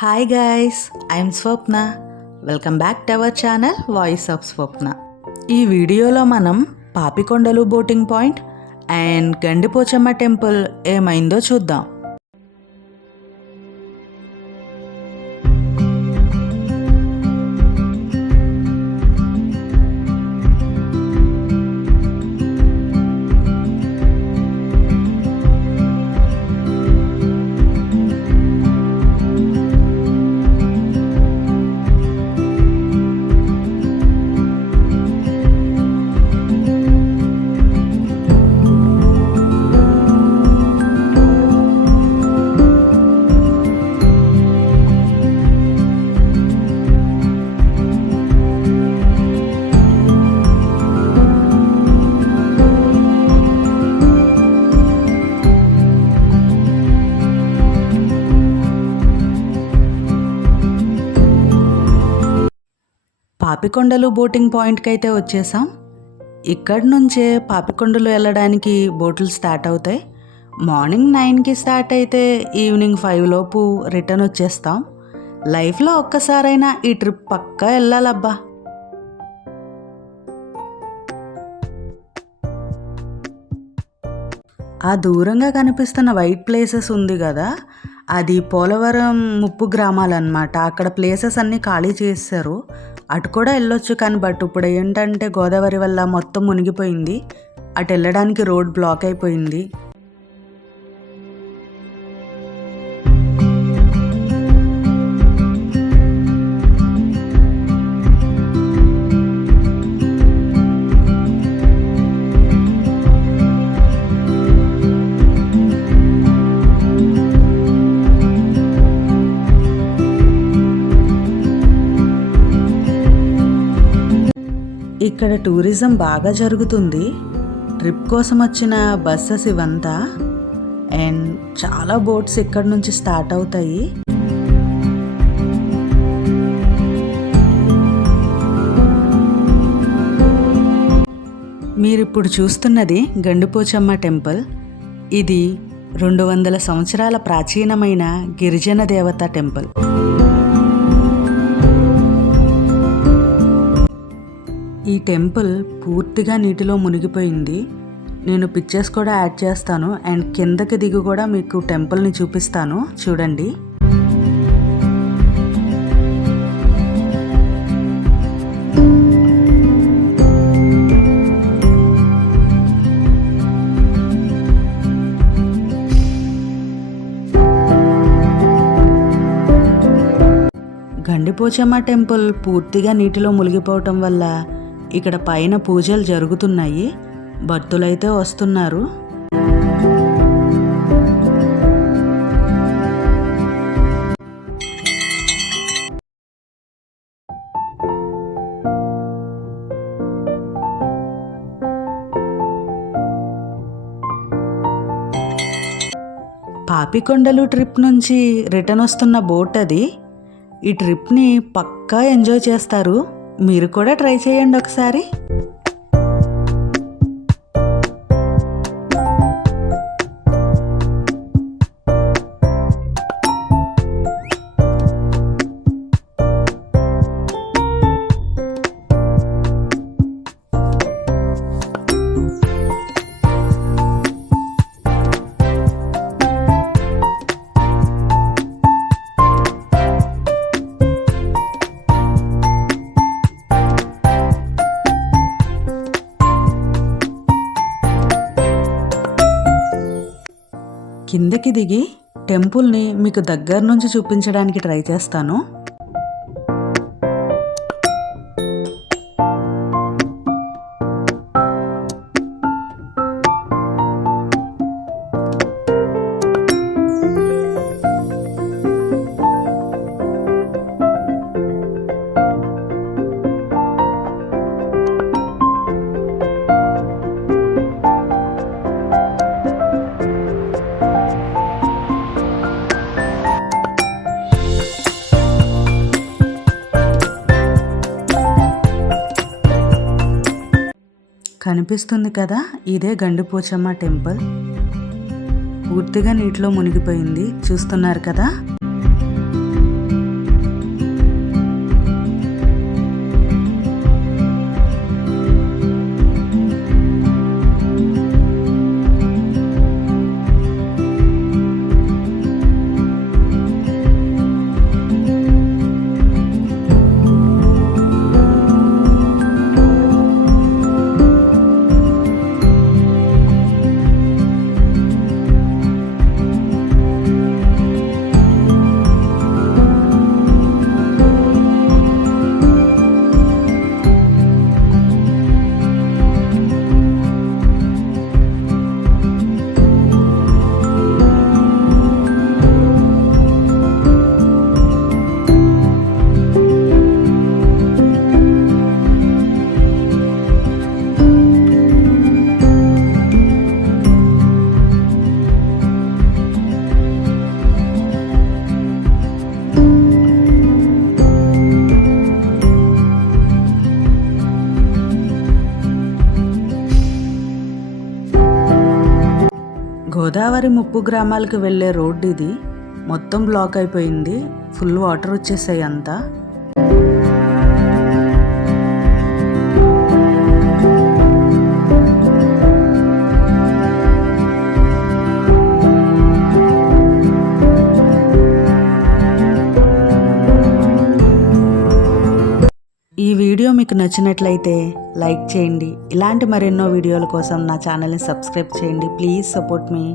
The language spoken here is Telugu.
Hi guys, I'm Swapna. Welcome back to our channel voice of Swapna. ఈ వీడియోలో మనం Papikondalu boating point and Gandipochamma temple ఏమైందో చూద్దాం. పాపికొండలు బోటింగ్ పాయింట్కి అయితే వచ్చేసాం. ఇక్కడి నుంచే పాపికొండలు వెళ్ళడానికి బోట్లు స్టార్ట్ అవుతాయి. మార్నింగ్ 9కి స్టార్ట్ అయితే ఈవినింగ్ 5 లోపు రిటర్న్ వచ్చేస్తాం. లైఫ్లో ఒక్కసారైనా ఈ ట్రిప్ పక్కా వెళ్ళాలబ్బా. ఆ దూరంగా కనిపిస్తున్న వైట్ ప్లేసెస్ ఉంది కదా, అది పోలవరం ముప్పు గ్రామాలన్నమాట. అక్కడ ప్లేసెస్ అన్నీ ఖాళీ చేశారు. అటు కూడా వెళ్ళొచ్చు కానీ ఇప్పుడు ఏంటంటే గోదావరి వల్ల మొత్తం మునిగిపోయింది. అటు వెళ్ళడానికి రోడ్ బ్లాక్ అయిపోయింది. ఇక్కడ టూరిజం బాగా జరుగుతుంది. ట్రిప్ కోసం వచ్చిన బస్సెస్ ఇవంతా. అండ్ చాలా బోట్స్ ఇక్కడ నుంచి స్టార్ట్ అవుతాయి. మీరిప్పుడు చూస్తున్నది గండిపోచమ్మ టెంపుల్. ఇది 200 సంవత్సరాల ప్రాచీనమైన గిరిజన దేవత టెంపుల్. ఈ టెంపుల్ పూర్తిగా నీటిలో మునిగిపోయింది. నేను పిక్చర్స్ కూడా యాడ్ చేస్తాను అండ్ కిందకి దిగి కూడా మీకు టెంపుల్ని చూపిస్తాను, చూడండి. గండిపోచమ్మ టెంపుల్ పూర్తిగా నీటిలో మునిగిపోవటం వల్ల ఇక్కడ పైన పూజలు జరుగుతున్నాయి. భక్తులైతే వస్తున్నారు. పాపికొండలు ట్రిప్ నుంచి రిటర్న్ వస్తున్న బోట్ అది. ఈ ట్రిప్ని పక్కా ఎంజాయ్ చేస్తారు. మీరు కూడా ట్రై చేయండి ఒకసారి. కిందకి దిగి టెంపుల్ని మీకు దగ్గర నుంచి చూపించడానికి ట్రై చేస్తాను. కనిపిస్తుంది కదా, ఇదే గండిపోచమ్మ టెంపుల్. పూర్తిగా నీటిలో మునిగిపోయింది, చూస్తున్నారు కదా. గోదావరి ముప్పు గ్రామాలకు వెళ్ళే రోడ్డు ఇది. మొత్తం బ్లాక్ అయిపోయింది. ఫుల్ వాటర్ వచ్చేసాయి అంతా. ఈ వీడియో మీకు నచ్చినట్లయితే లైక్ చేయండి. ఇలాంటి మరెన్నో వీడియోల కోసం నా ఛానల్ని సబ్స్క్రైబ్ చేయండి. Please support me.